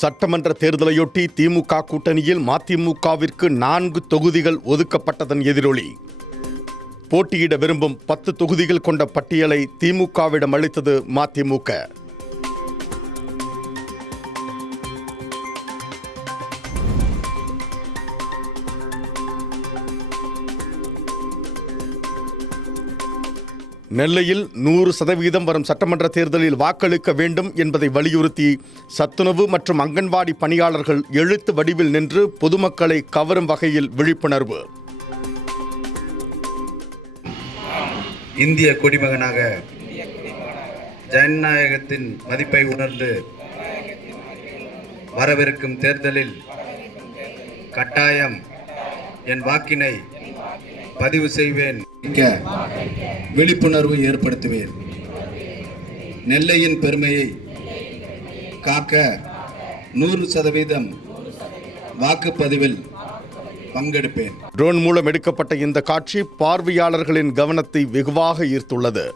சட்டமன்ற தேர்தலையொட்டி திமுக கூட்டணியில் மதிமுகவிற்கு 4 தொகுதிகள் ஒதுக்கப்பட்டதன் எதிரொலி. போட்டியிட விரும்பும் 10 தொகுதிகள் கொண்ட பட்டியலை திமுகவிடம் அளித்தது மதிமுக. நெல்லையில் 100% வரும் சட்டமன்ற தேர்தலில் வாக்களிக்க வேண்டும் என்பதை வலியுறுத்தி சத்துணவு மற்றும் அங்கன்வாடி பணியாளர்கள் எழுத்து வடிவில் நின்று பொதுமக்களை கவரும் வகையில் விழிப்புணர்வு. இந்திய குடிமகனாக ஜனநாயகத்தின் மதிப்பை உணர்ந்து வரவிருக்கும் தேர்தலில் கட்டாயம் என் வாக்கினை பதிவு செய்வேன், விழிப்புணர்வு ஏற்படுத்துவேன். நெல்லையின் பெருமையை காக்க 100% வாக்குப்பதிவில் பங்கெடுப்பேன். ட்ரோன் மூலம் எடுக்கப்பட்ட இந்த காட்சி பார்வையாளர்களின் கவனத்தை வெகுவாக ஈர்த்துள்ளது.